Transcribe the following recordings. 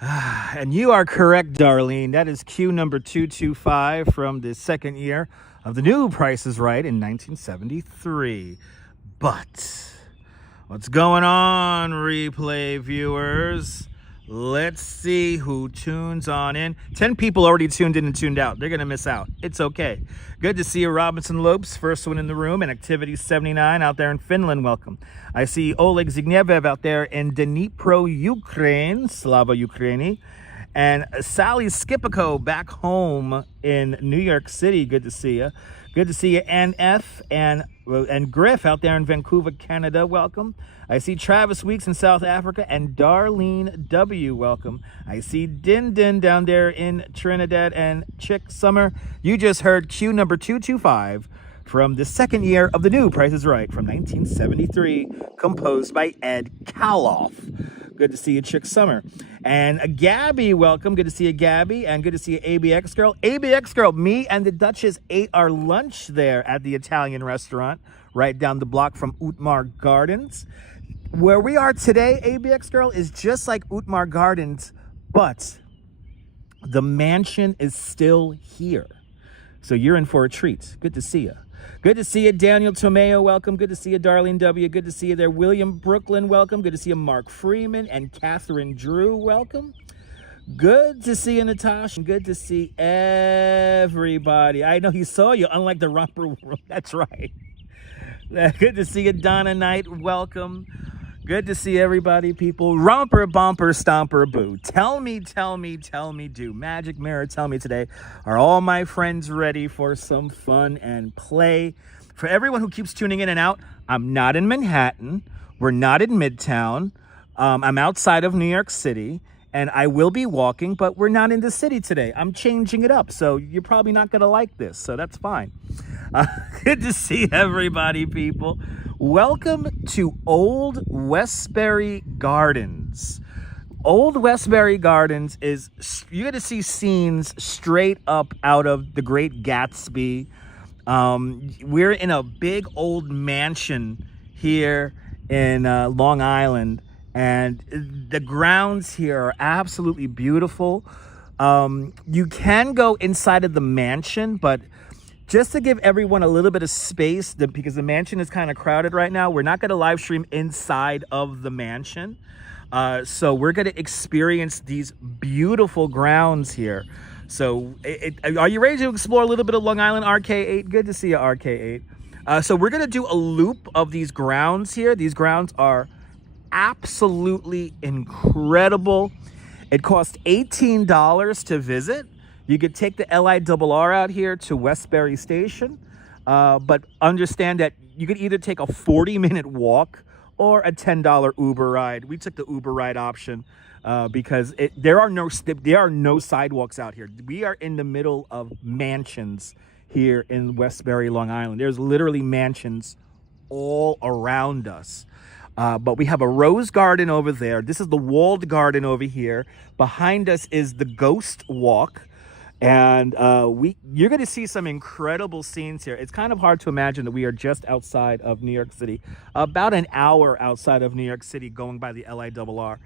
And you are correct, Darlene. That is cue number 225 from the second year of the new Price is Right in 1973. But what's going on, replay viewers? Let's see who tunes on in. 10 people already tuned in and tuned out. They're going to miss out. It's okay. Good to see you, Robinson Lopes, first one in the room, and Activity 79 out there in Finland. Welcome. I see Oleg Zygniew out there in Dnipro, Ukraine. Slava Ukraini. And Sally Skipiko back home in New York City. Good to see you. Good to see you, Ann F. and Griff out there in Vancouver, Canada. Welcome. I see Travis Weeks in South Africa and Darlene W. Welcome. I see Din Din down there in Trinidad and Chick Summer. You just heard cue number 225 from the second year of the new Price is Right from 1973, composed by Ed Kaloff. Good to see you, Chick Summer. And Gabby, welcome. Good to see you, Gabby. And good to see you, ABX Girl. ABX Girl, me and the Duchess ate our lunch there at the Italian restaurant right down the block from Utmar Gardens. Where we are today, ABX Girl, is just like Utmar Gardens, but the mansion is still here. So you're in for a treat. Good to see you. Good to see you, Daniel Tomeo. Welcome. Good to see you, Darlene W. Good to see you there. William Brooklyn. Welcome. Good to see you, Mark Freeman and Catherine Drew. Welcome. Good to see you, Natasha. Good to see everybody. I know he saw you, unlike the romper world. That's right. Good to see you, Donna Knight. Welcome. Good to see everybody, people. Romper, bumper, stomper, boo. Tell me, do. Magic Mirror, tell me today, are all my friends ready for some fun and play? For everyone who keeps tuning in and out, I'm not in Manhattan. We're not in Midtown. I'm outside of New York City, and I will be walking, but we're not in the city today. I'm changing it up, so you're probably not going to like this, so that's fine. Good to see everybody, people. Welcome to Old Westbury Gardens. Old Westbury Gardens is, you're going to see scenes straight up out of The Great Gatsby. We're in a big old mansion here in Long Island, and the grounds here are absolutely beautiful. You can go inside of the mansion, but just to give everyone a little bit of space, because the mansion is kind of crowded right now, we're not going to live stream inside of the mansion. So we're going to experience these beautiful grounds here. So are you ready to explore a little bit of Long Island RK8? Good to see you, RK8. So we're going to do a loop of these grounds here. These grounds are absolutely incredible. It costs $18 to visit. You could take the LIRR out here to Westbury Station, but understand that you could either take a 40-minute walk or a $10 Uber ride. We took the Uber ride option because there are no sidewalks out here. We are in the middle of mansions here in Westbury, Long Island. There's literally mansions all around us. But we have a rose garden over there. This is the walled garden over here. Behind us is the Ghost Walk. And you're going to see some incredible scenes here. It's kind of hard to imagine that we are just outside of New York City, about an hour outside of New York City, going by the LIRR.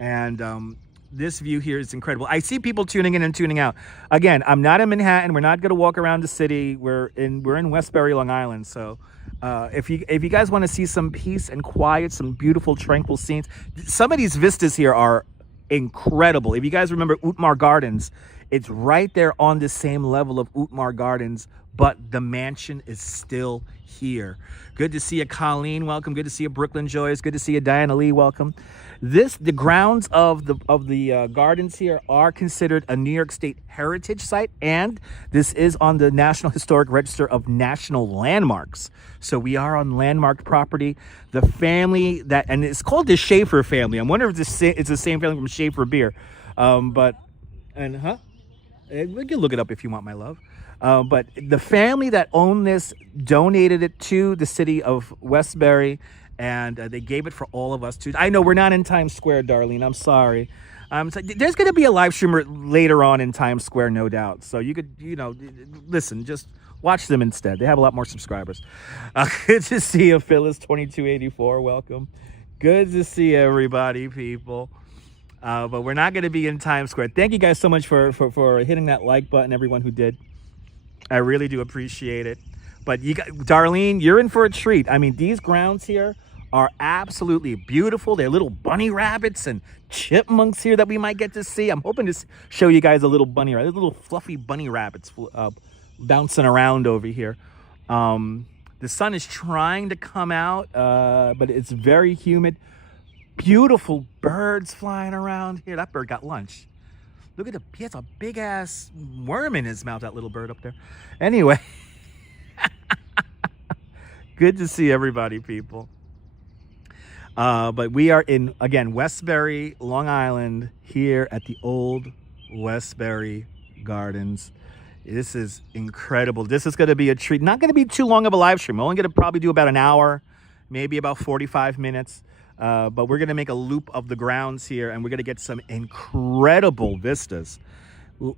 And this view here is incredible. I see people tuning in and tuning out. Again, I'm not in Manhattan. We're not going to walk around the city. We're in Westbury, Long Island. So if you guys want to see some peace and quiet, some beautiful, tranquil scenes, some of these vistas here are incredible. If you guys remember Utmar Gardens, it's right there on the same level of Utmar Gardens, but the mansion is still here. Good to see you, Colleen. Welcome. Good to see you, Brooklyn Joyce. Good to see you, Diana Lee. Welcome. The grounds of the gardens here are considered a New York State Heritage Site, and this is on the National Historic Register of National Landmarks. So we are on landmarked property. The family and it's called the Schaefer family. I'm wondering if it's the same family from Schaefer Beer, we can look it up if you want, my love. But the family that owned this donated it to the city of Westbury, and they gave it for all of us to. I know we're not in Times Square, Darlene. I'm sorry. So there's going to be a live streamer later on in Times Square, no doubt. So you could, listen, just watch them instead. They have a lot more subscribers. Good to see you, Phyllis 2284. Welcome. Good to see everybody, people. But we're not going to be in Times Square. Thank you guys so much for hitting that like button, everyone who did. I really do appreciate it. But you got, Darlene, you're in for a treat. I mean, these grounds here are absolutely beautiful. They're little bunny rabbits and chipmunks here that we might get to see. I'm hoping to show you guys a little bunny rabbit, little fluffy bunny rabbits bouncing around over here. The sun is trying to come out, but it's very humid. Beautiful birds flying around here. That bird got lunch. Look at he has a big ass worm in his mouth, that little bird up there. Anyway, good to see everybody, people. But we are in, again, Westbury, Long Island, here at the Old Westbury Gardens. This is incredible. This is going to be a treat. Not going to be too long of a live stream. I'm only going to probably do about an hour, maybe about 45 minutes. But we're going to make a loop of the grounds here, and we're going to get some incredible vistas.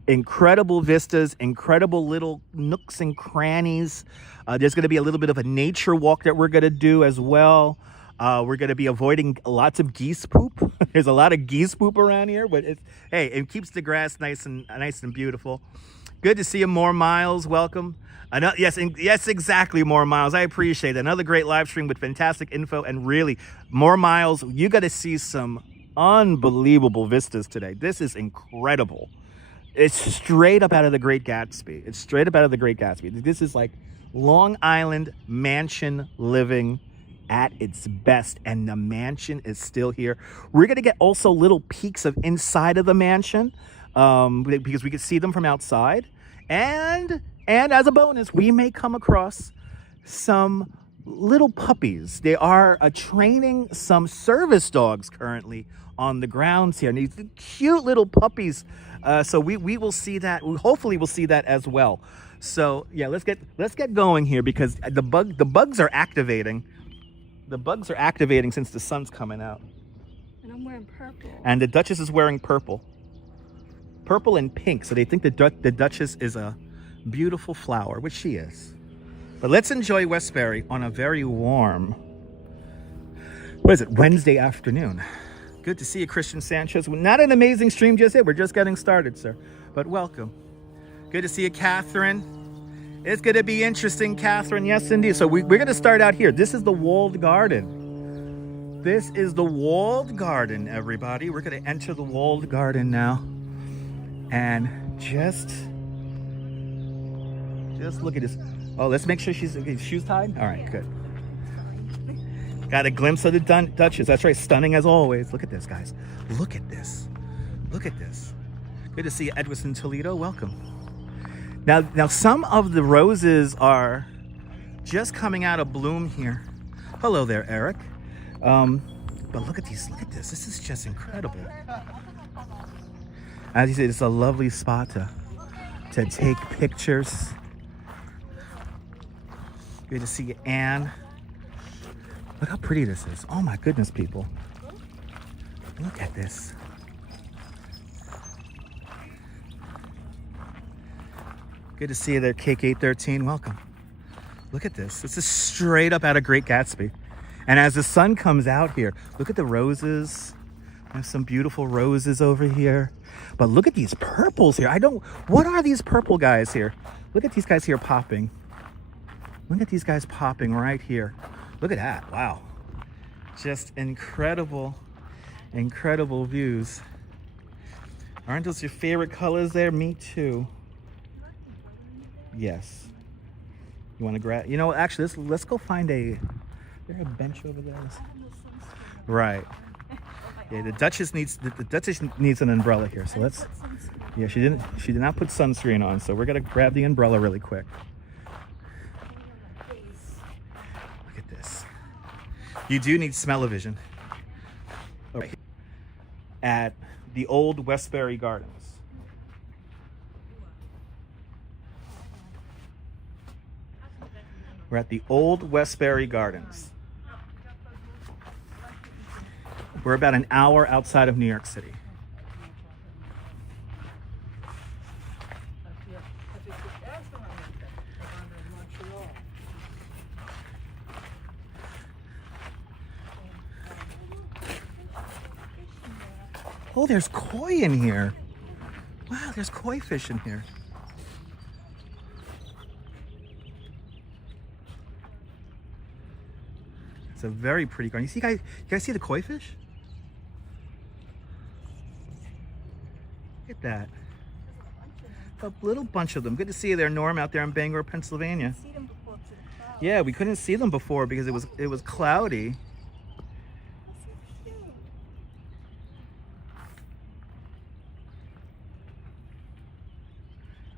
Incredible vistas, incredible little nooks and crannies. There's going to be a little bit of a nature walk that we're going to do as well. We're going to be avoiding lots of geese poop. There's a lot of geese poop around here, but hey, it keeps the grass nice and beautiful. Good to see you, More Miles. Welcome. Yes, exactly, More Miles. I appreciate it. Another great live stream with fantastic info, and really, More Miles, you got to see some unbelievable vistas today. This is incredible. It's straight up out of The Great Gatsby. It's straight up out of The Great Gatsby. This is like Long Island mansion living at its best, and the mansion is still here. We're going to get also little peeks of inside of the mansion because we can see them from outside. And as a bonus, we may come across some little puppies. They are training some service dogs currently on the grounds here. And these cute little puppies. So we will see that. Hopefully we'll see that as well. So yeah, let's get going here, because the bugs are activating. The bugs are activating since the sun's coming out. And I'm wearing purple. And the Duchess is wearing purple. Purple and pink. So they think the Duchess is a beautiful flower, which she is. But let's enjoy Westbury on a very warm, what is it, Wednesday afternoon. Good to see you, Christian Sanchez. Not an amazing stream just yet. We're just getting started, sir. But welcome. Good to see you, Catherine. It's going to be interesting, Catherine. Yes, indeed. So we're going to start out here. This is the walled garden. This is the walled garden, everybody. We're going to enter the walled garden now. And just look at this. Oh, let's make sure she's okay. Shoes tied? All right, good. Got a glimpse of the Duchess. That's right, stunning as always. Look at this, guys. Look at this. Look at this. Good to see you, Edwison Toledo. Welcome. Now some of the roses are just coming out of bloom here. Hello there, Eric. But look at these. Look at this. This is just incredible. As you said, it's a lovely spot to take pictures. Good to see you, Anne. Look how pretty this is. Oh my goodness, people. Look at this. Good to see you there, Cake 813. Welcome. Look at this. This is straight up out of Great Gatsby. And as the sun comes out here, look at the roses. There's some beautiful roses over here. But look at these purples here. What are these purple guys here? Look at these guys here popping. Look at these guys popping right here. Look at that. Wow. Just incredible, incredible views. Aren't those your favorite colors there? Me too. Yes. You want to grab? You know, actually, let's go find is there a bench over there? Right. Yeah, the Duchess needs an umbrella here. So let's. Yeah, she did not put sunscreen on, so we're gonna grab the umbrella really quick. Look at this. You do need smell-o-vision. Okay. At the Old Westbury Gardens. We're at the Old Westbury Gardens. We're about an hour outside of New York City. Oh, there's koi in here. Wow, there's koi fish in here. It's a very pretty garden. You guys see the koi fish? Look at that. A little bunch of them. Good to see you there, Norm, out there in Bangor, Pennsylvania. See them before to the clouds. Yeah, we couldn't see them before because it was cloudy. That's so cute.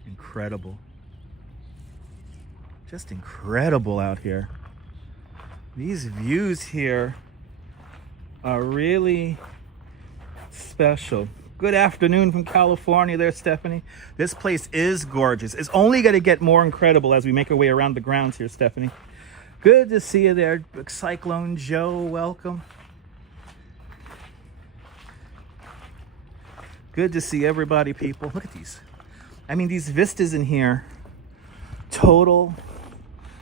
Incredible. Just incredible out here. These views here are really special. Good afternoon from California there, Stephanie. This place is gorgeous. It's only going to get more incredible as we make our way around the grounds here, Stephanie. Good to see you there, Cyclone Joe. Welcome. Good to see everybody, people. Look at these. I mean, these vistas in here, total.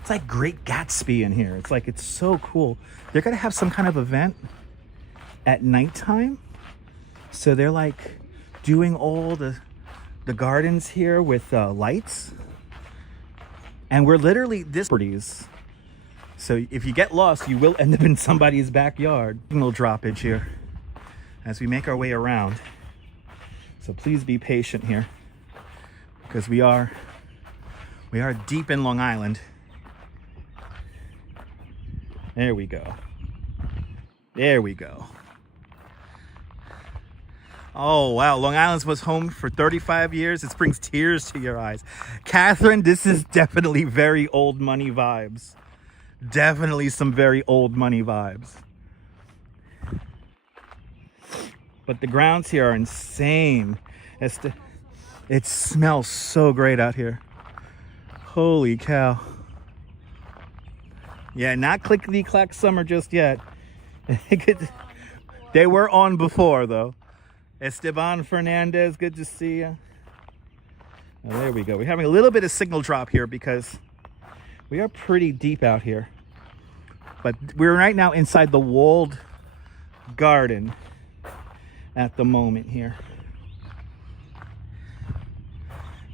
It's like Great Gatsby in here. It's like, it's so cool. They're going to have some kind of event at nighttime. So they're like doing all the gardens here with lights. And we're literally this properties. So if you get lost, you will end up in somebody's backyard. Signal droppage here as we make our way around. So please be patient here because we are deep in Long Island. There we go. There we go. Oh, wow. Long Island was home for 35 years. It brings tears to your eyes. Catherine, this is definitely very old money vibes. Definitely some very old money vibes. But the grounds here are insane. It smells so great out here. Holy cow. Yeah, not clickety-clack summer just yet. They were on before, though. Esteban Fernandez, good to see you. Oh, there we go. We're having a little bit of signal drop here because we are pretty deep out here. But we're right now inside the walled garden at the moment here.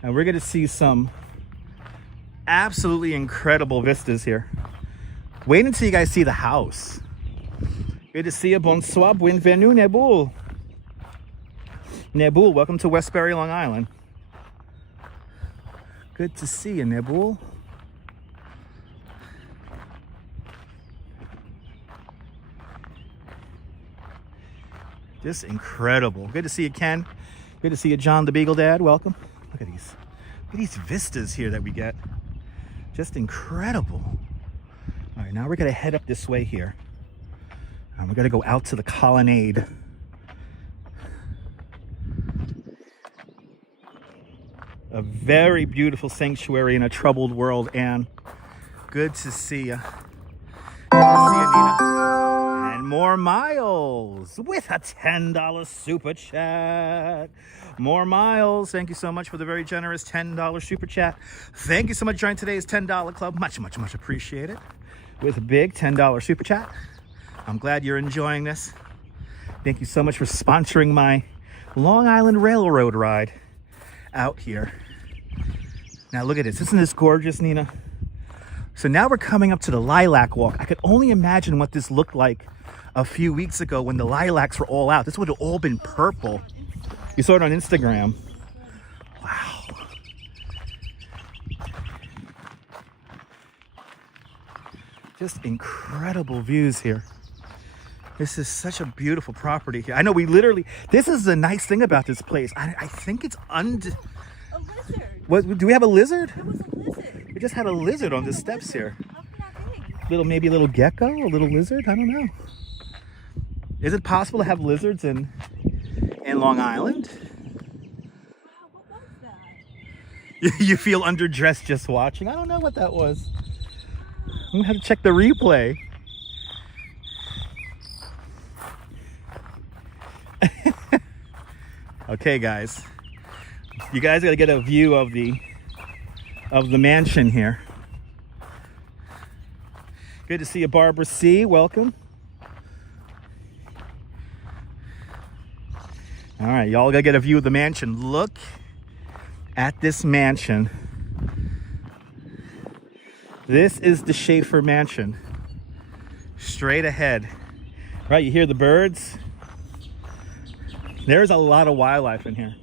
And we're going to see some absolutely incredible vistas here. Wait until you guys see the house. Good to see you. Bonsoir, bienvenue, Nebul. Nebul, welcome to Westbury, Long Island. Good to see you, Nebul. Just incredible. Good to see you, Ken. Good to see you, John the Beagle Dad. Welcome. Look at these vistas here that we get. Just incredible. All right, now we're gonna head up this way here. And we're gonna go out to the colonnade. A very beautiful sanctuary in a troubled world, Anne. Good to see you. Good to see you, Nina. And more Miles with a $10 super chat. More Miles, thank you so much for the very generous $10 super chat. Thank you so much for joining today's $10 club. Much, much, much appreciated. With a big $10 super chat. I'm glad you're enjoying this. Thank you so much for sponsoring my Long Island Railroad ride out here. Now look at this. Isn't this gorgeous, Nina? So now we're coming up to the Lilac Walk. I could only imagine what this looked like a few weeks ago when the lilacs were all out. This would have all been purple. You saw it on Instagram. Wow. Just incredible views here. This is such a beautiful property here. I know this is the nice thing about this place. I think it's A lizard. What, do we have a lizard? There was a lizard. We just had a lizard on the steps here. How can that be? Maybe a little gecko, a little lizard, I don't know. Is it possible to have lizards in Long Island? Wow, what was that? You feel underdressed just watching? I don't know what that was. I'm gonna have to check the replay. Okay, guys. You guys gotta get a view of the mansion here. Good to see you, Barbara C. Welcome. All right, y'all gotta get a view of the mansion. Look at this mansion. This is the Schaefer mansion. Straight ahead. Right, you hear the birds? There's a lot of wildlife in here.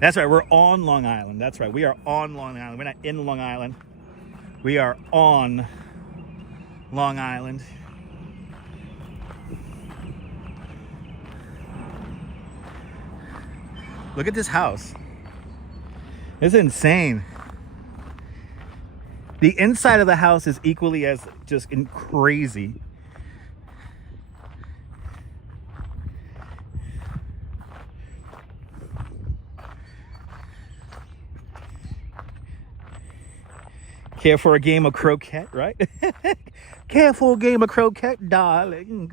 That's right, we're on Long Island. That's right, we are on Long Island. We're not in Long Island. We are on Long Island. Look at this house. It's insane. The inside of the house is equally as just crazy. Care for a game of croquet, right? Care for a game of croquet, darling.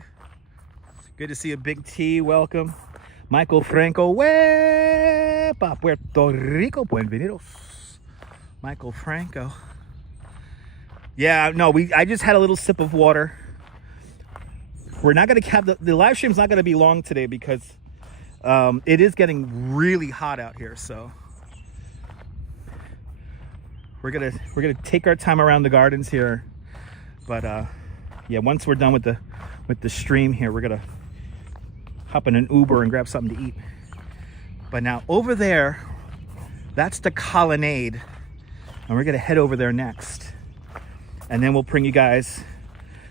Good to see a Big T. Welcome. Michael Franco, pa Puerto Rico, bienvenidos. Michael Franco. Yeah, no, I just had a little sip of water. We're not gonna have the live stream's not gonna be long today because it is getting really hot out here. So we're gonna take our time around the gardens here. But yeah, once we're done with the stream here, we're gonna hop in an Uber and grab something to eat. But now over there, that's the colonnade, and we're gonna head over there next, and then we'll bring you guys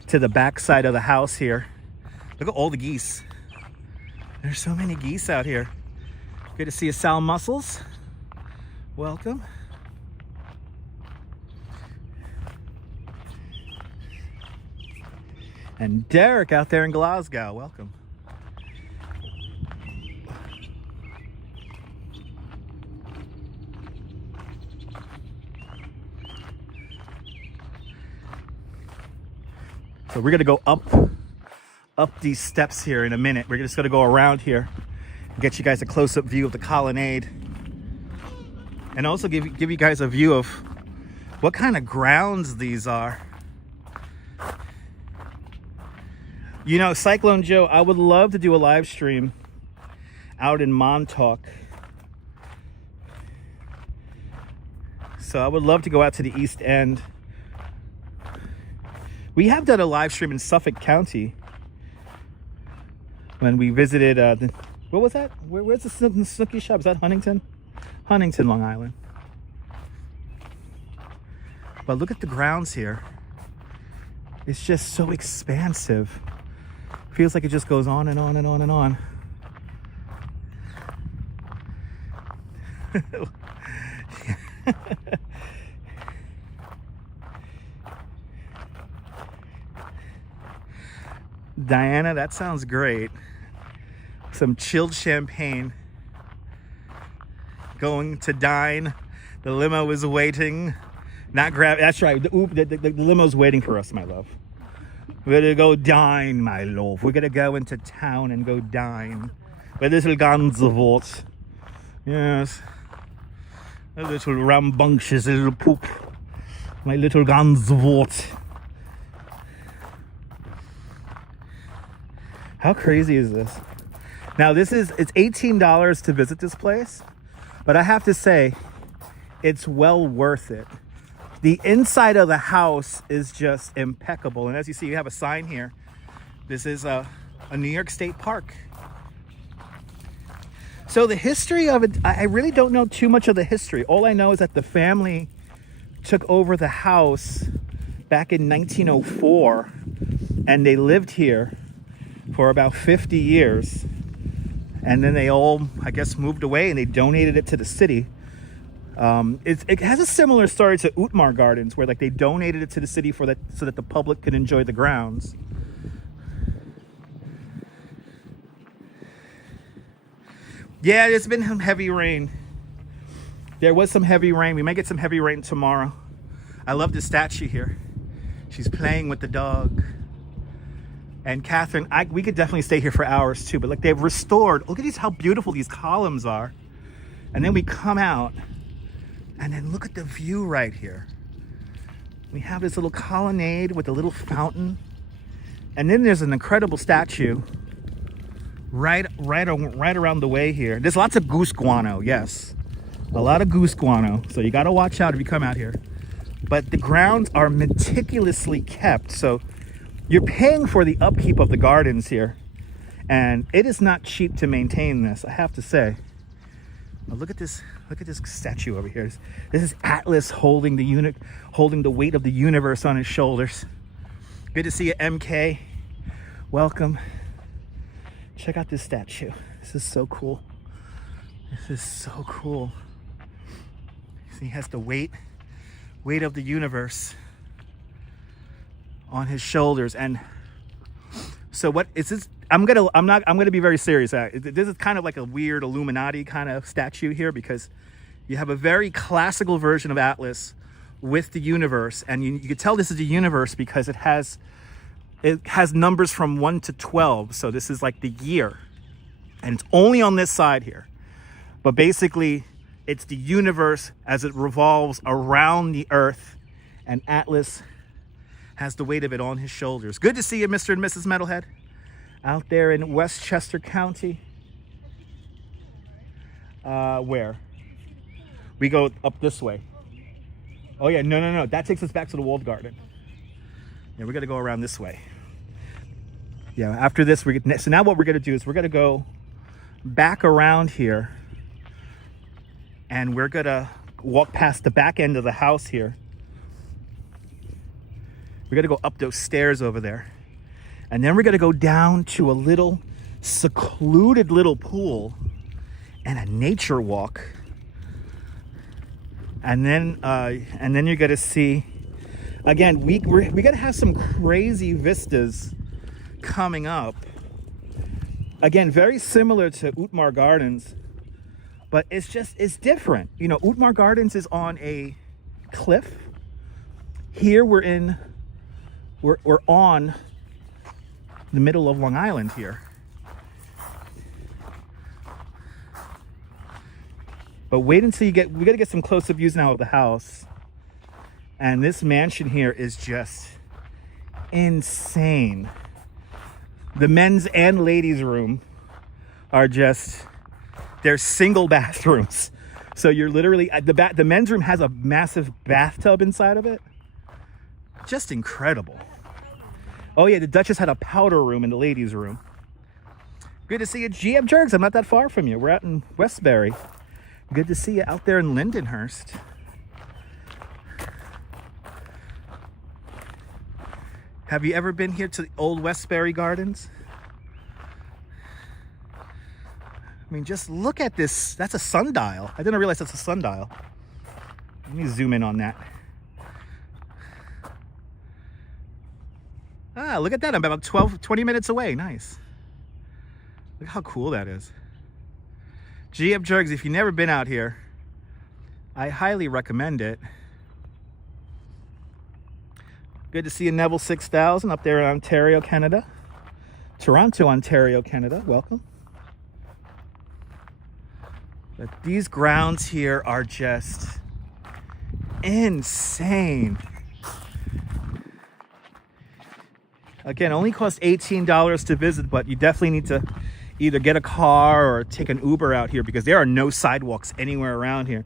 to the back side of the house here. Look at all the geese. There's so many geese out here. Good to see you, Sal Muscles. Welcome. And Derek out there in Glasgow, welcome. So we're gonna go up these steps here in a minute. We're just gonna go around here and get you guys a close-up view of the colonnade, and also give you guys a view of what kind of grounds these are. You know, Cyclone Joe, I would love to do a live stream out in Montauk. So I would love to go out to the East End. We have done a live stream in Suffolk County when we visited, what was that? Where's the Snooki shop? Is that Huntington? Huntington, Long Island. But look at the grounds here. It's just so expansive. Feels like it just goes on and on and on and on. Diana, that sounds great. Some chilled champagne. Going to dine. The limo is waiting. Not grab. That's right. The limo's waiting for us, my love. We're gonna go dine, my love. We're gonna go into town and go dine. With little Ganzewort. Yes. A little rambunctious little poop. My little Ganzewort. How crazy is this? Now it's $18 to visit this place, but I have to say, it's well worth it. The inside of the house is just impeccable. And as you see, you have a sign here. This is a New York State park. So the history of it, I really don't know too much of the history. All I know is that the family took over the house back in 1904, and they lived here for about 50 years. And then they all, I guess, moved away and they donated it to the city. It has a similar story to Old Gardens, where like they donated it to the city so that the public could enjoy the grounds. Yeah, there's been some heavy rain. There was some heavy rain. We may get some heavy rain tomorrow. I love the statue here. She's playing with the dog. And Catherine, we could definitely stay here for hours too, but like they've restored, look at how beautiful these columns are. And then we come out, and then look at the view right here. We have this little colonnade with a little fountain. And then there's an incredible statue right around the way here. There's lots of goose guano, yes. A lot of goose guano, so you gotta watch out if you come out here. But the grounds are meticulously kept, so you're paying for the upkeep of the gardens here. And it is not cheap to maintain this, I have to say. Now look at this statue over here. This is Atlas holding the weight of the universe on his shoulders. Good to see you, MK. Welcome. Check out this statue. This is so cool. This is so cool. See, he has the weight of the universe on his shoulders. And so what is this? I'm gonna be very serious. This is kind of like a weird Illuminati kind of statue here, because you have a very classical version of Atlas with the universe, and you can tell this is the universe because it has numbers from 1 to 12. So this is like the year, and it's only on this side here. But basically, it's the universe as it revolves around the Earth, and Atlas has the weight of it on his shoulders. Good to see you, Mr. and Mrs. Metalhead, out there in Westchester County. Where? We go up this way. Oh yeah, no. That takes us back to the walled garden. Yeah, we got to go around this way. Yeah, after this, so now what we're gonna do is we're gonna go back around here, and we're gonna walk past the back end of the house here. We're gonna go up those stairs over there, and then we're gonna go down to a little secluded little pool and a nature walk. And then you're gonna see, again, we're gonna have some crazy vistas coming up. Again, very similar to Oudemars Gardens, but it's different. You know, Oudemars Gardens is on a cliff. Here we're on the middle of Long Island here. But wait until we gotta get some close-up views now of the house. And this mansion here is just insane. The men's and ladies' room are they're single bathrooms. So you're literally, the men's room has a massive bathtub inside of it. Just incredible. Oh yeah, the Duchess had a powder room in the ladies' room. Good to see you, GM Jerks. I'm not that far from you. We're out in Westbury. Good to see you out there in Lindenhurst. Have you ever been here to the Old Westbury Gardens? I mean, just look at this. That's a sundial. I didn't realize that's a sundial. Let me zoom in on that. Ah, look at that. I'm about 20 minutes away. Nice. Look how cool that is. GF Jergs, if you've never been out here, I highly recommend it. Good to see you, Neville 6000, up there in Ontario, Canada. Toronto, Ontario, Canada. Welcome. But these grounds here are just insane. Again, only cost $18 to visit, but you definitely need to either get a car or take an Uber out here, because there are no sidewalks anywhere around here.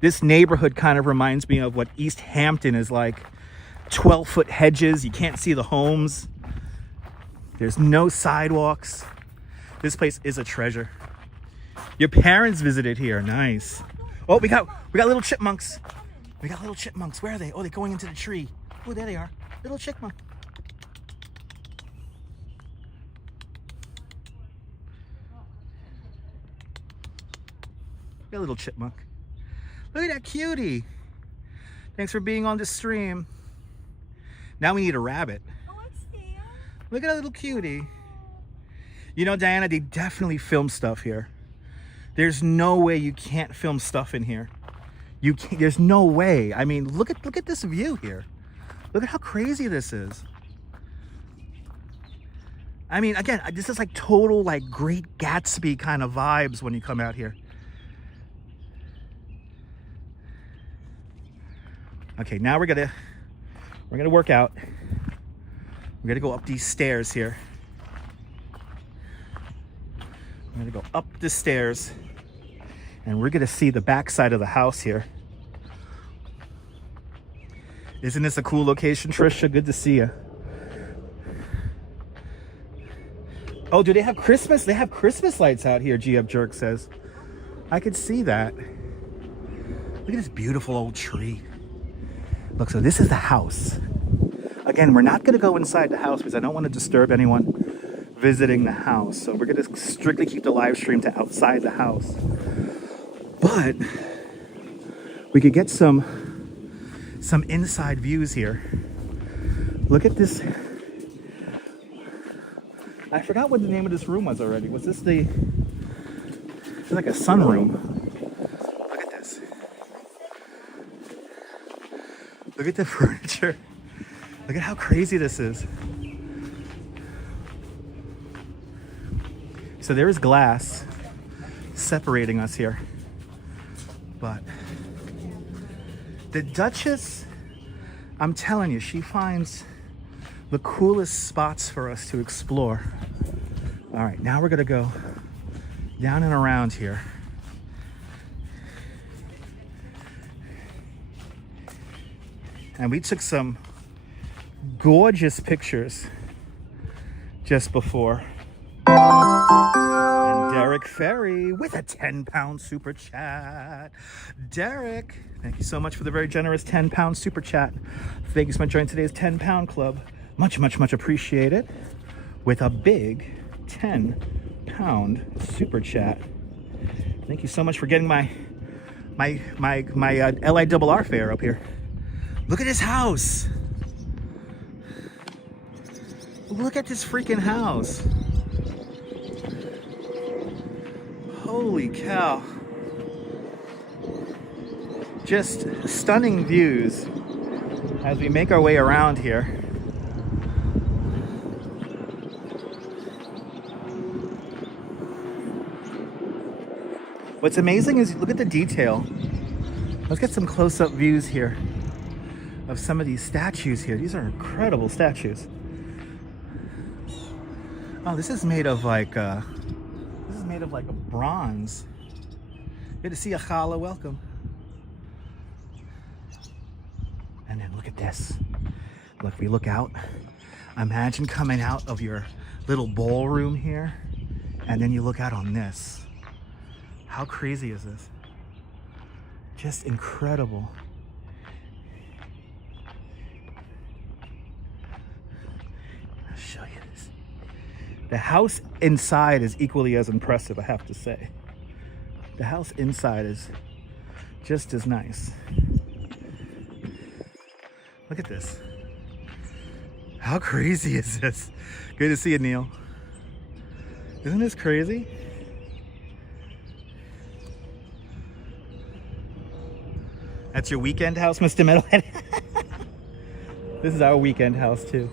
This neighborhood kind of reminds me of what East Hampton is like. 12-foot hedges, you can't see the homes. There's no sidewalks. This place is a treasure. Your parents visited here, nice. Oh, we got little chipmunks. We got little chipmunks. Where are they? Oh, they're going into the tree. Oh, there they are. Little chipmunk. A little chipmunk. Look at that cutie. Thanks for being on the stream. Now we need a rabbit. Oh, I see him. Look at that little cutie. You know, Diana, they definitely film stuff here. There's no way you can't film stuff in here. You can't, there's no way. I mean, look at this view here. Look at how crazy this is. I mean, again, this is like total like Great Gatsby kind of vibes when you come out here. Okay, now we're gonna work out. We gotta go up these stairs here. I'm gonna go up the stairs and we're gonna see the back side of the house here. Isn't this a cool location, Trisha? Good to see you. Oh, do they have Christmas? They have Christmas lights out here, GF Jerk says. I could see that. Look at this beautiful old tree. Look, so this is the house. Again, we're not gonna go inside the house because I don't want to disturb anyone visiting the house. So we're gonna strictly keep the live stream to outside the house. But we could get some inside views here. Look at this. I forgot what the name of this room was already. Was this the, it's like a sunroom. Look at this. Look at the furniture. Look at how crazy this is. So there is glass separating us here. But the Duchess, I'm telling you, she finds the coolest spots for us to explore. All right, now we're gonna go down and around here. And we took some gorgeous pictures just before. And Derek Ferry with a 10-pound super chat. Derek, thank you so much for the very generous 10-pound super chat. Thank you so much for joining today's 10-pound club. Much, much, much appreciated. With a big 10-pound super chat. Thank you so much for getting my LIRR fare up here. Look at this house. Look at this freaking house. Holy cow. Just stunning views as we make our way around here. What's amazing is look at the detail. Let's get some close-up views here of some of these statues here. These are incredible statues. Oh, this is made of like a bronze. Good to see you, Khala. Welcome. And then look at this. Look, we look out. Imagine coming out of your little ballroom here, and then you look out on this. How crazy is this? Just incredible. I'll show you this. The house inside is equally as impressive, I have to say. The house inside is just as nice. Look at this. How crazy is this? Good to see you, Neil. Isn't this crazy? That's your weekend house, Mr. Metalhead? This is our weekend house too.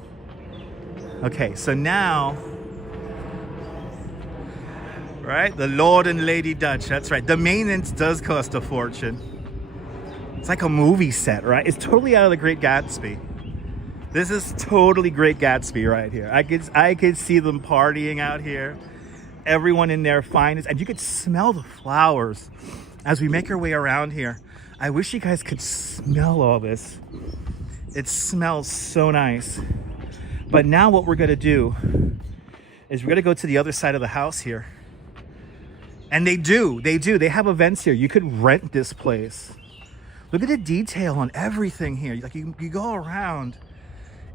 Okay, so now, right? The Lord and Lady Dutch, that's right. The maintenance does cost a fortune. It's like a movie set, right? It's totally out of The Great Gatsby. This is totally Great Gatsby right here. I could see them partying out here. Everyone in their finest, and you could smell the flowers as we make our way around here. I wish you guys could smell all this. It smells so nice. But now what we're gonna do is we're gonna go to the other side of the house here. And they have events here. You could rent this place. Look at the detail on everything here. Like you go around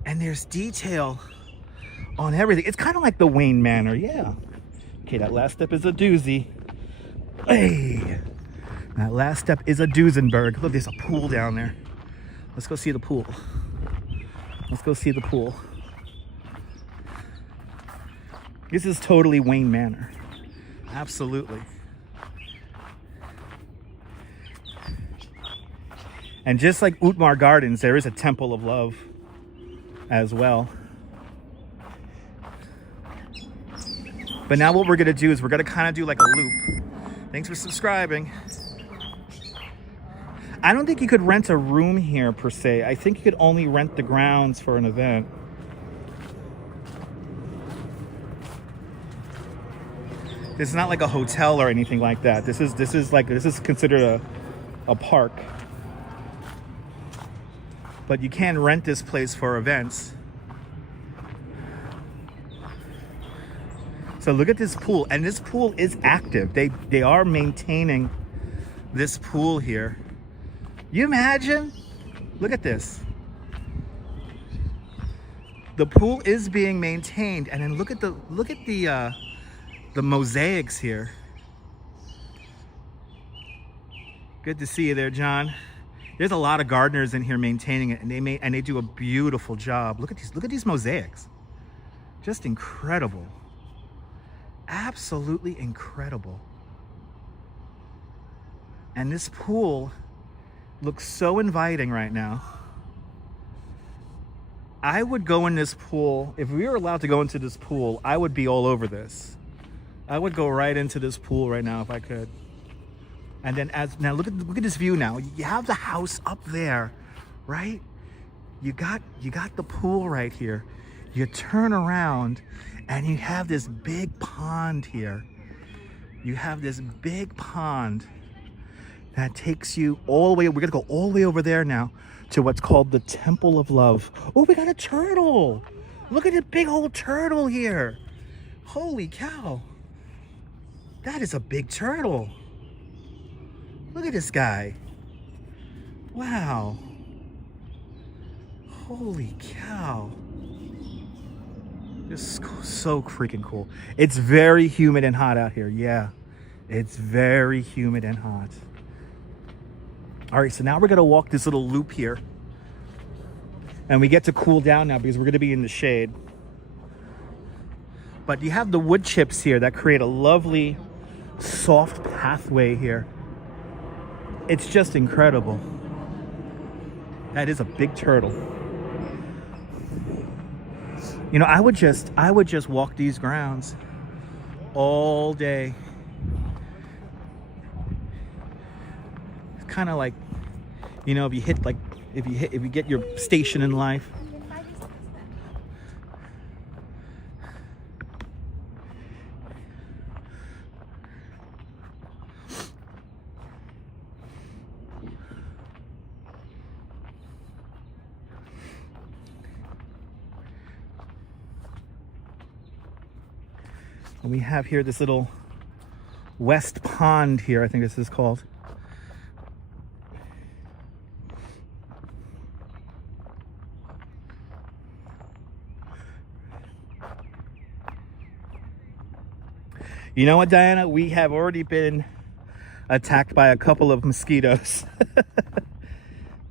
and there's detail on everything. It's kind of like the Wayne Manor, yeah. Okay, that last step is a doozy. Hey. That last step is a Duesenberg. Look, there's a pool down there. Let's go see the pool. Let's go see the pool. This is totally Wayne Manor. Absolutely. And just like Utmar Gardens, there is a Temple of Love as well. But now what we're gonna do is we're gonna kind of do like a loop. Thanks for subscribing. I don't think you could rent a room here per se. I think you could only rent the grounds for an event. This is not like a hotel or anything like that. This is considered a park. But you can rent this place for events. So look at this pool, and this pool is active. They are maintaining this pool here. You imagine? Look at this. The pool is being maintained, and then look at the mosaics here. Good to see you there, John. There's a lot of gardeners in here maintaining it, and they do a beautiful job. Look at these mosaics. Just incredible. Absolutely incredible. And this pool looks so inviting right now. I would go in this pool. If we were allowed to go into this pool, I would be all over this. I would go right into this pool right now if I could. And then now look at this view now. You have the house up there, right? You got the pool right here. You turn around and you have this big pond here. You have this big pond that takes you all the way. We're gonna go all the way over there now to what's called the Temple of Love. Oh, we got a turtle. Look at the big old turtle here. Holy cow. That is a big turtle. Look at this guy. Wow. Holy cow. Just so freaking cool. It's very humid and hot out here. Yeah, it's very humid and hot. All right, so now we're gonna walk this little loop here. And we get to cool down now because we're gonna be in the shade. But you have the wood chips here that create a lovely, soft pathway here. It's just incredible. That is a big turtle. You know, I would just walk these grounds all day. It's kind of like, you know, if you get your station in life. And we have here this little West Pond here, I think this is called. You know what, Diana? We have already been attacked by a couple of mosquitoes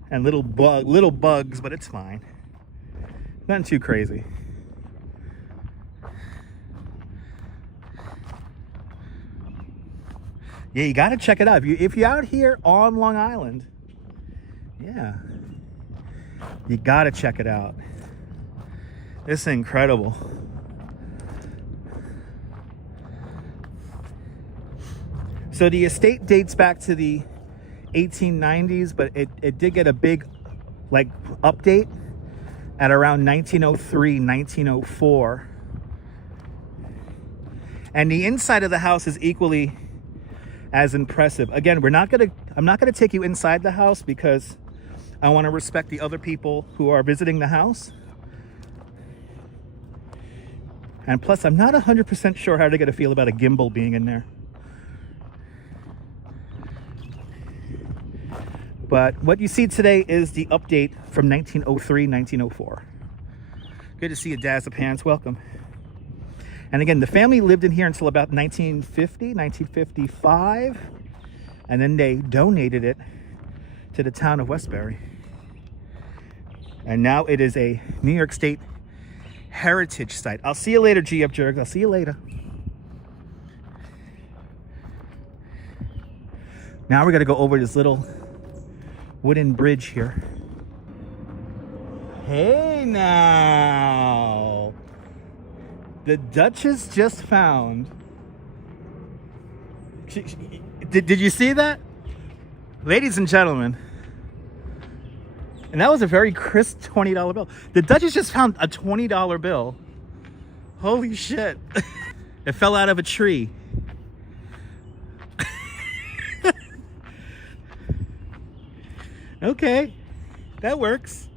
and little bugs, but it's fine. Nothing too crazy. Yeah, you got to check it out. If you're out here on Long Island, yeah, you got to check it out. It's incredible. So the estate dates back to the 1890s, but it did get a big update at around 1903, 1904. And the inside of the house is equally as impressive. Again, I'm not gonna take you inside the house because I want to respect the other people who are visiting the house. And plus, I'm not 100% sure how they're gonna feel about a gimbal being in there. But what you see today is the update from 1903, 1904. Good to see you, Dazapants. Welcome. And again, the family lived in here until about 1950, 1955. And then they donated it to the town of Westbury. And now it is a New York State heritage site. I'll see you later, GF Jerks. I'll see you later. Now we're gonna go over this little wooden bridge here. Hey now. The Duchess just found. Did you see that? Ladies and gentlemen. And that was a very crisp $20 bill. The Duchess just found a $20 bill. Holy shit. It fell out of a tree. Okay, that works.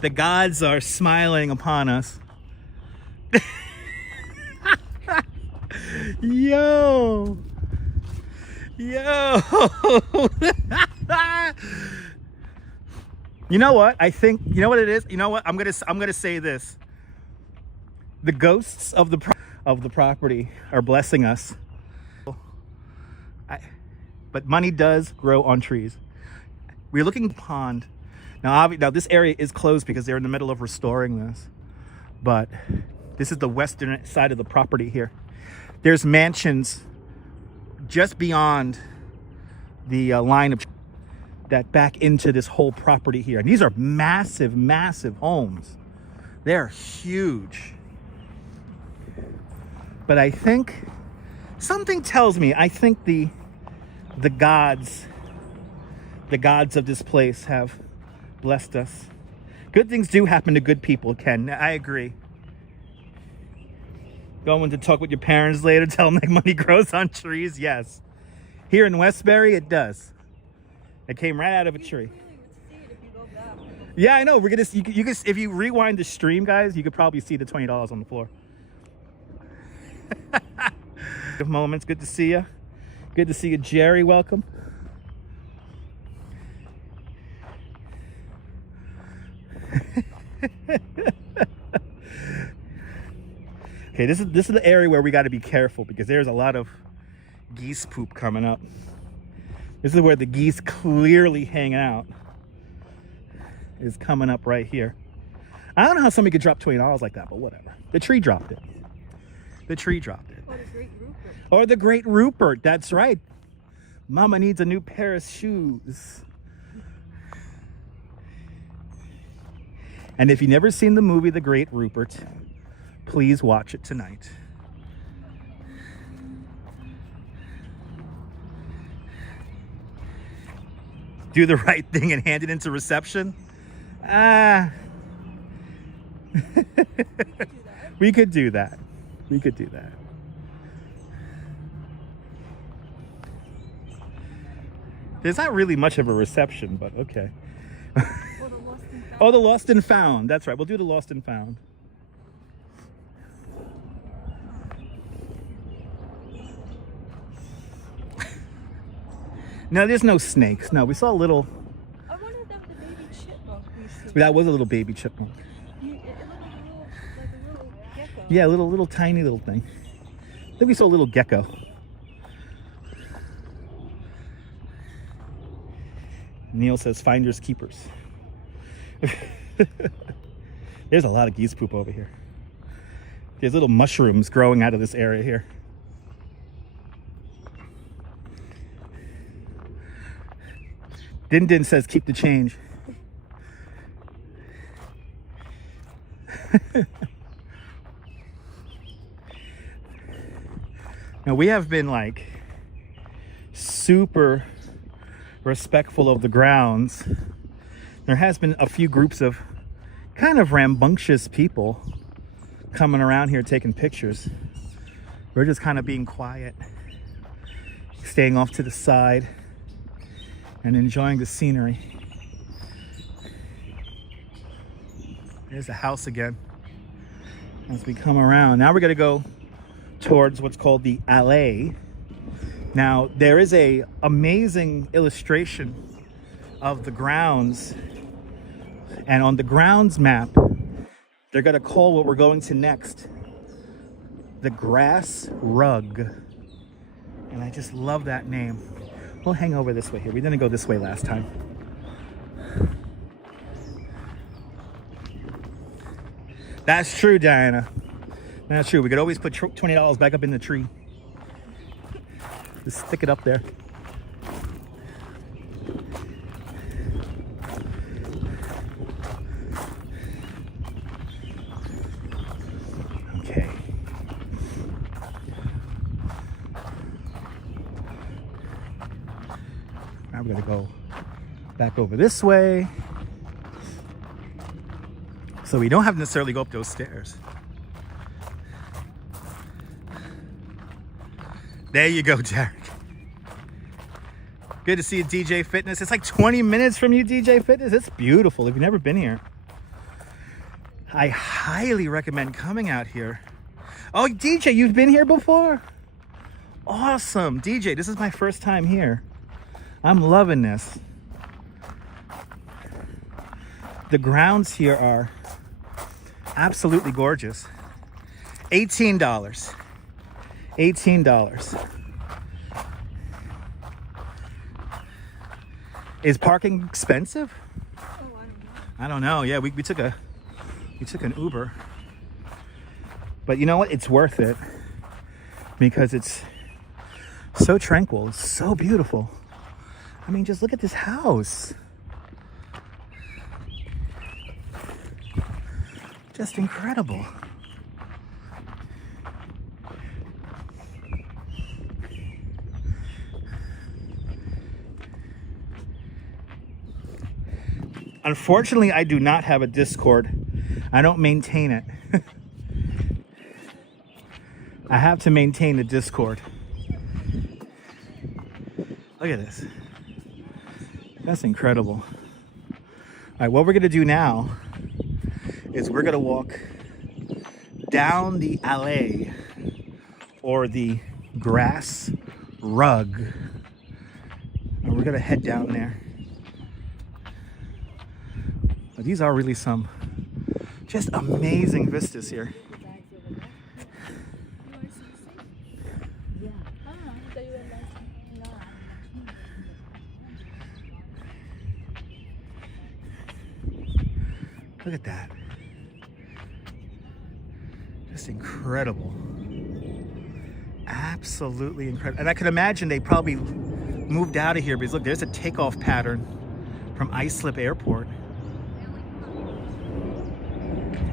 The gods are smiling upon us. Yo. Yo. You know what? I think, you know what it is? You know what? I'm gonna say this. The ghosts of the property are blessing us. But money does grow on trees. We're looking at the pond. Now this area is closed because they're in the middle of restoring this. But this is the western side of the property here. There's mansions just beyond the line of that back into this whole property here. And these are massive, massive homes. They're huge. But I think, something tells me, I think the gods of this place have blessed us. Good things do happen to good people, Ken. I agree. Going to talk with your parents later, tell them like money grows on trees. Yes. Here in Westbury, it does. It came right out of a tree. Yeah, I know. We're gonna. You can. If you rewind the stream, guys, you could probably see the $20 on the floor. Good moments. Good to see you. Good to see you, Jerry. Welcome. Okay, this is the area where we got to be careful because there's a lot of geese poop coming up. This is where the geese clearly hang out. Is coming up right here. I don't know how somebody could drop $20 like that, but whatever. The tree dropped it. The tree dropped it. Or the Great Rupert. Or the Great Rupert. That's right. Mama needs a new pair of shoes. And if you've never seen the movie The Great Rupert, please watch it tonight. Do the right thing and hand it into reception? We could do that. We could do that. There's not really much of a reception, but okay. Oh, the lost and found. That's right. We'll do the lost and found. No, there's no snakes. No, we saw a little. I wanted them the baby chipmunk we see. That was a little baby chipmunk. It looked like a little gecko. Yeah, a little tiny little thing. I think we saw a little gecko. Neil says finders keepers. There's a lot of geese poop over here. There's little mushrooms growing out of this area here. Din Din says keep the change. Now we have been like super respectful of the grounds. There has been a few groups of kind of rambunctious people coming around here taking pictures. We're just kind of being quiet, staying off to the side and enjoying the scenery. There's the house again. As we come around, now we're gonna go towards what's called the allay. Now there is a amazing illustration of the grounds, and on the grounds map they're gonna call what we're going to next the grass rug, and I just love that name. We'll hang over this way here. We didn't go this way last time. That's true, Diana. That's true. We could always put $20 back up in the tree. Just stick it up there. Okay. Now we're gonna go back over this way. So we don't have to necessarily go up those stairs. There you go, Derek. Good to see you, DJ Fitness. It's like 20 minutes from you, DJ Fitness. It's beautiful. If you've never been here, I highly recommend coming out here. Oh, DJ, you've been here before? Awesome. DJ, this is my first time here. I'm loving this. The grounds here are absolutely gorgeous. $18. $18. Is parking expensive? Oh, I don't know. I don't know. Yeah, we took an Uber. But you know what? It's worth it because it's so tranquil. It's so beautiful. I mean, just look at this house. Just incredible. Unfortunately, I do not have a Discord. I don't maintain it. I have to maintain the Discord. Look at this. That's incredible. All right, what we're gonna do now is we're gonna walk down the allay or the grass rug. And we're gonna head down there. But these are really some just amazing vistas here. Look at that. Just incredible. Absolutely incredible. And I could imagine they probably moved out of here because look, there's a takeoff pattern from Islip Airport.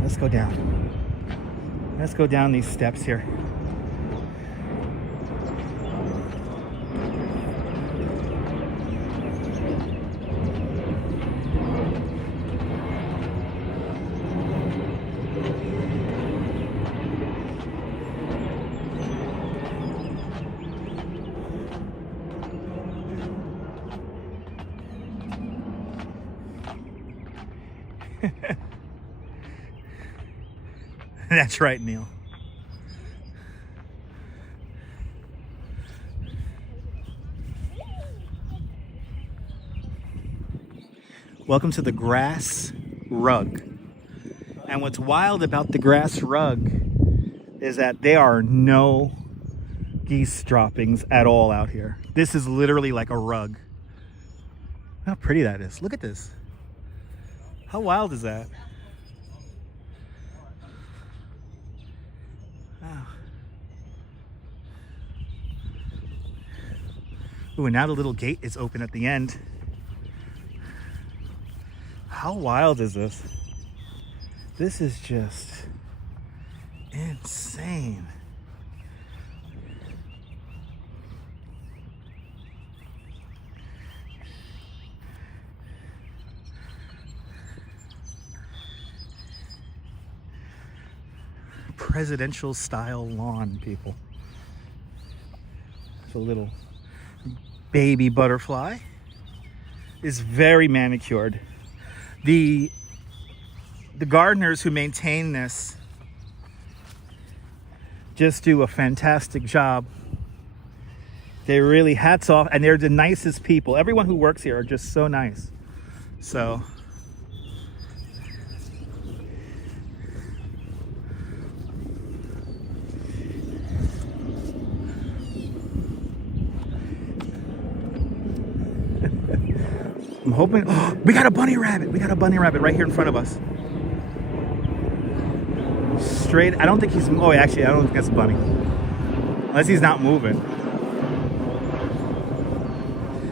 Let's go down. Let's go down these steps here. That's right, Neil. Welcome to the grass rug. And what's wild about the grass rug is that there are no geese droppings at all out here. This is literally like a rug. How pretty that is. Look at this. How wild is that? Wow. Ooh, and now the little gate is open at the end. How wild is this? This is just insane. Presidential style lawn, people. It's a little baby butterfly. Is very manicured. The gardeners who maintain this just do a fantastic job. They really, hats off, and they're the nicest people. Everyone who works here are just so nice. So I'm hoping, oh, we got a bunny rabbit. We got a bunny rabbit right here in front of us. Straight, I don't think he's, oh, actually, I don't think that's a bunny. Unless he's not moving.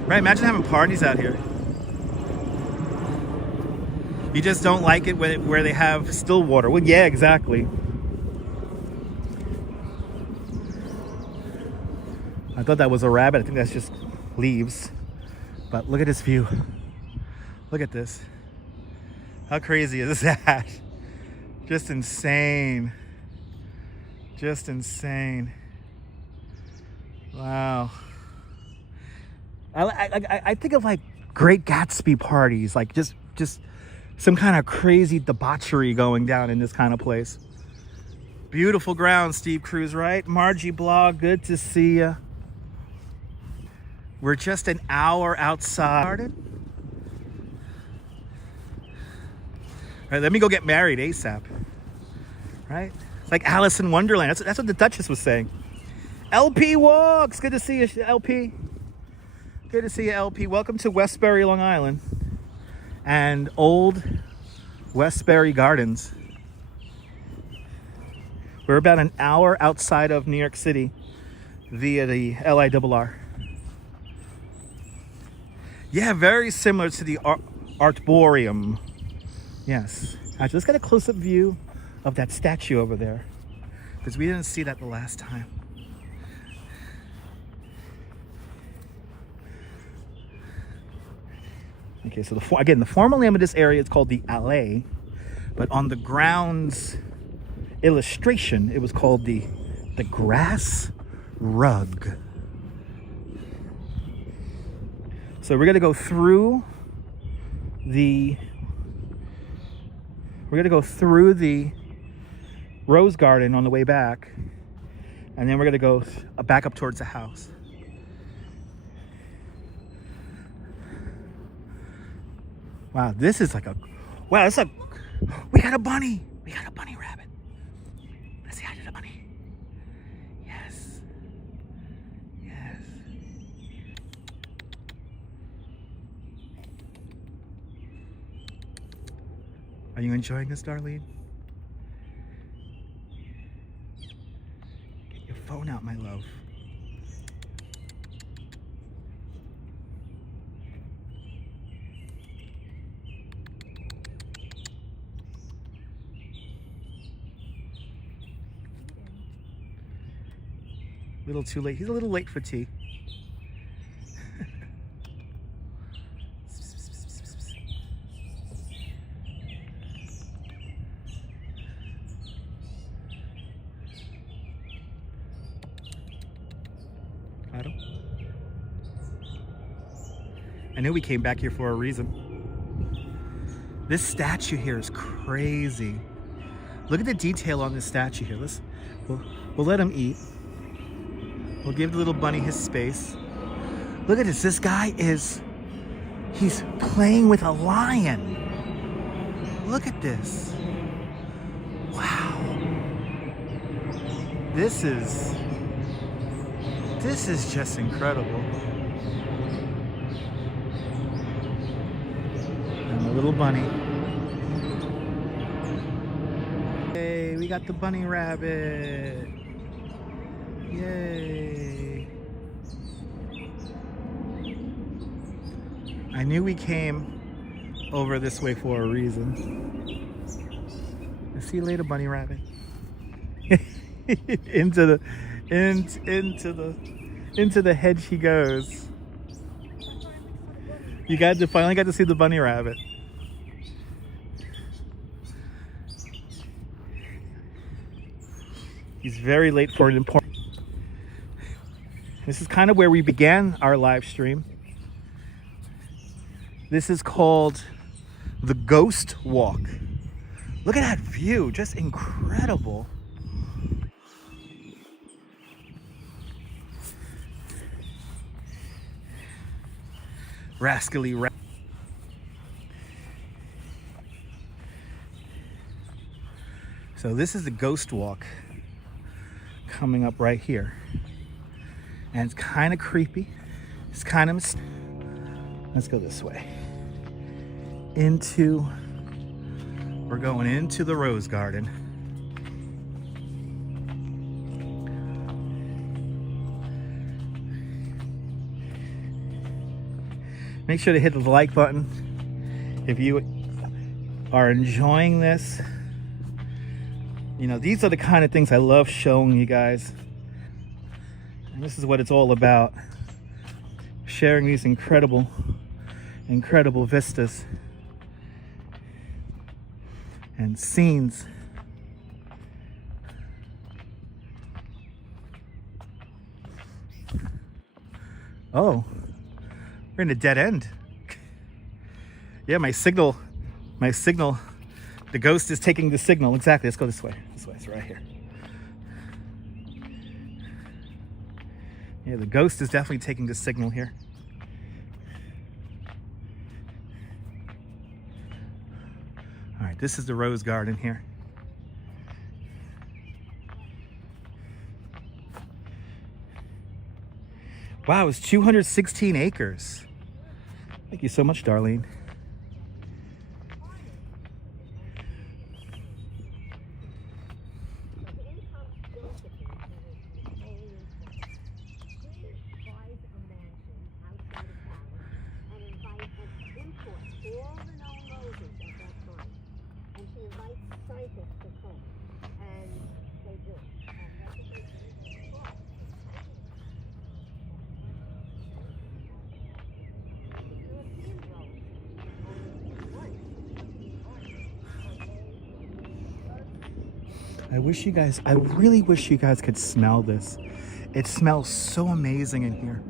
Right, imagine having parties out here. You just don't like it where they have still water. Well, yeah, exactly. I thought that was a rabbit. I think that's just leaves. But look at this view. Look at this. How crazy is that? Just insane. Just insane. Wow. I think of like Great Gatsby parties, like just some kind of crazy debauchery going down in this kind of place. Beautiful ground, Steve Cruz, right? Margie Blog, good to see ya. We're just an hour outside. All right, let me go get married ASAP. Right? It's like Alice in Wonderland. That's what the Duchess was saying. LP Walks, good to see you, LP. Good to see you, LP. Welcome to Westbury, Long Island, and Old Westbury Gardens. We're about an hour outside of New York City via the LIRR. Yeah, very similar to the Artboreum. Yes. Actually, let's get a close-up view of that statue over there, because we didn't see that the last time. Okay, so the formal name of this area is called the Allay, but on the grounds illustration, it was called the grass rug. So we're gonna go through the rose garden on the way back, and then we're gonna go back up towards the house. Wow, this is like we got a bunny. We got a bunny rabbit. Let's see how to do the bunny. Yes. Yes. Are you enjoying this, Darlene? Get your phone out, my love. A little too late. He's a little late for tea. Got him. I knew we came back here for a reason. This statue here is crazy. Look at the detail on this statue here. We'll let him eat. We'll give the little bunny his space. Look at this. This guy he's playing with a lion. Look at this. Wow. This is just incredible. And the little bunny. Hey, we got the bunny rabbit. Yay. I knew we came over this way for a reason. I'll see you later, bunny rabbit. into the hedge he goes. You finally got to see the bunny rabbit. He's very late for an important. This is kind of where we began our live stream. This is called the Ghost Walk. Look at that view, just incredible. Rascally So this is the Ghost Walk coming up right here. And it's kind of creepy. It's kind of let's go this way. We're going into the rose garden. Make sure to hit the like button if you are enjoying this. You know, these are the kind of things I love showing you guys. And this is what it's all about. Sharing these incredible vistas and scenes. Oh, We're in a dead end. Yeah, my signal, the ghost is taking the signal. Exactly, let's go this way. This way, it's right here. Yeah, the ghost is definitely taking the signal here. All right, this is the rose garden here. Wow, it's 216 acres. Thank you so much, Darlene. I really wish you guys could smell this. It smells so amazing in here.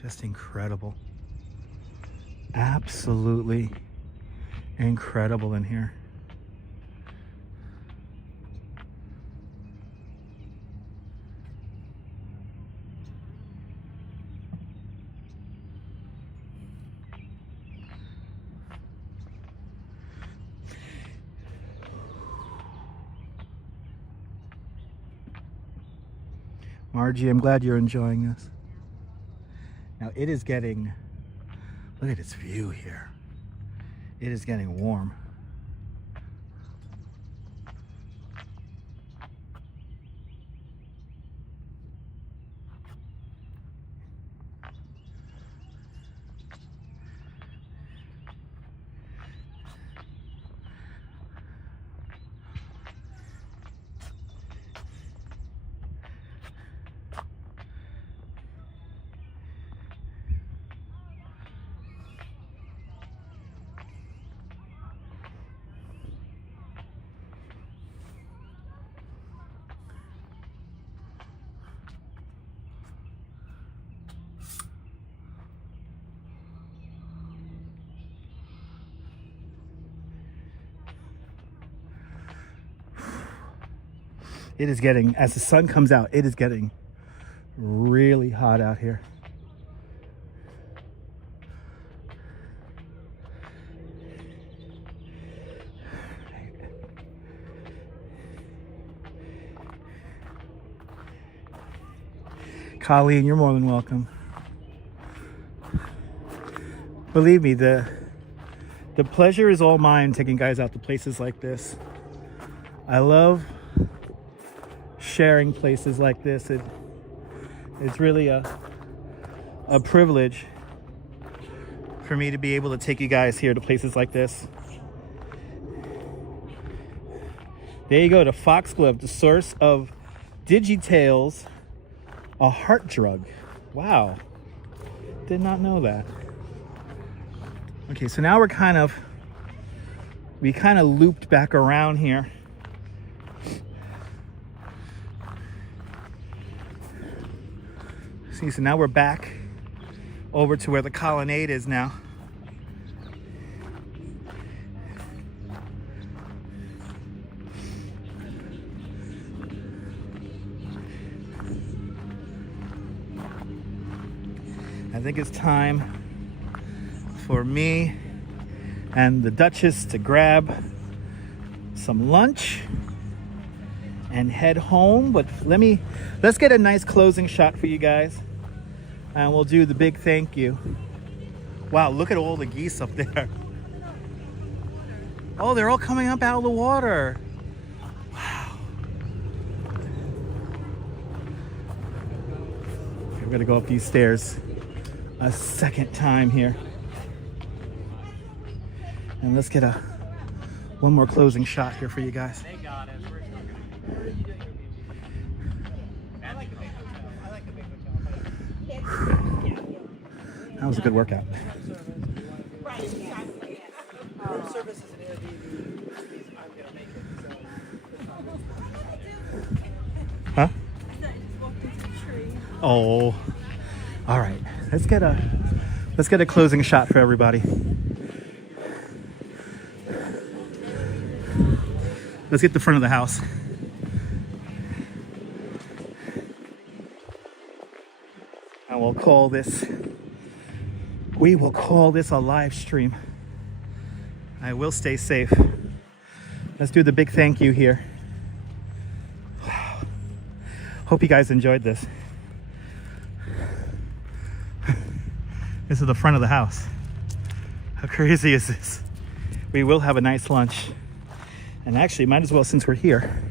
Just incredible. Absolutely incredible in here. Margie, I'm glad you're enjoying this. Now it is getting, look at its view here. It is getting warm. It is getting, as the sun comes out, it is getting really hot out here. Colleen, you're more than welcome. Believe me, the pleasure is all mine taking guys out to places like this. I love sharing places like this. It's really a privilege for me to be able to take you guys here to places like this. There you go, the foxglove, the source of Digitails, a heart drug. Wow, did not know that. Okay, so now we kind of looped back around here. See, so now we're back over to where the colonnade is now. I think it's time for me and the Duchess to grab some lunch and head home. But let's get a nice closing shot for you guys. And we'll do the big thank you. Wow, look at all the geese up there. Oh, they're all coming up out of the water. Wow. We're gonna go up these stairs a second time here. And let's get one more closing shot here for you guys. That was a good workout. Huh? Oh, all right. Let's get a closing shot for everybody. Let's get the front of the house. And we will call this a live stream. I will stay safe. Let's do the big thank you here. Hope you guys enjoyed this. This is the front of the house. How crazy is this? We will have a nice lunch. And actually, might as well, since we're here,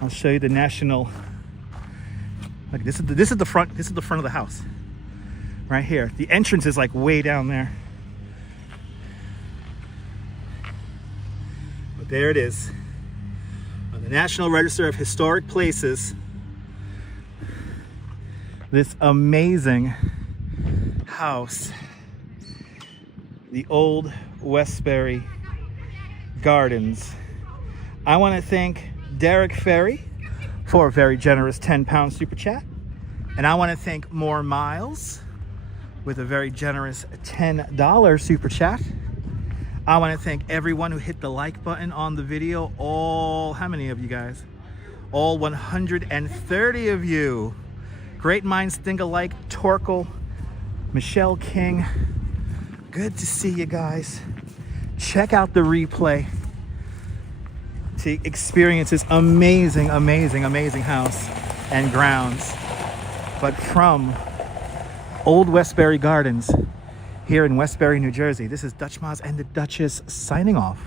I'll show you the national. Like this is the front. This is the front of the house, right here. The entrance is like way down there, but there it is on the National Register of Historic Places. This amazing house, the Old Westbury Gardens. I want to thank Derek Ferry for a very generous £10 super chat. And I want to thank More Miles with a very generous $10 super chat. I want to thank everyone who hit the like button on the video. How many of you guys? All 130 of you. Great minds think alike. Torkel, Michelle King. Good to see you guys. Check out the replay to experience this amazing, amazing, amazing house and grounds. But from Old Westbury Gardens here in Westbury, New Jersey, this is Dutch Moz and the Duchess signing off.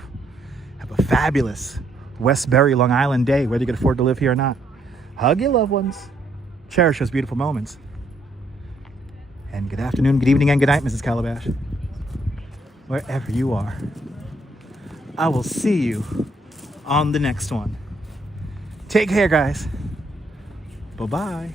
Have a fabulous Westbury, Long Island day, whether you can afford to live here or not. Hug your loved ones. Cherish those beautiful moments. And good afternoon, good evening, and good night, Mrs. Calabash. Wherever you are. I will see you on the next one. Take care, guys. Bye-bye.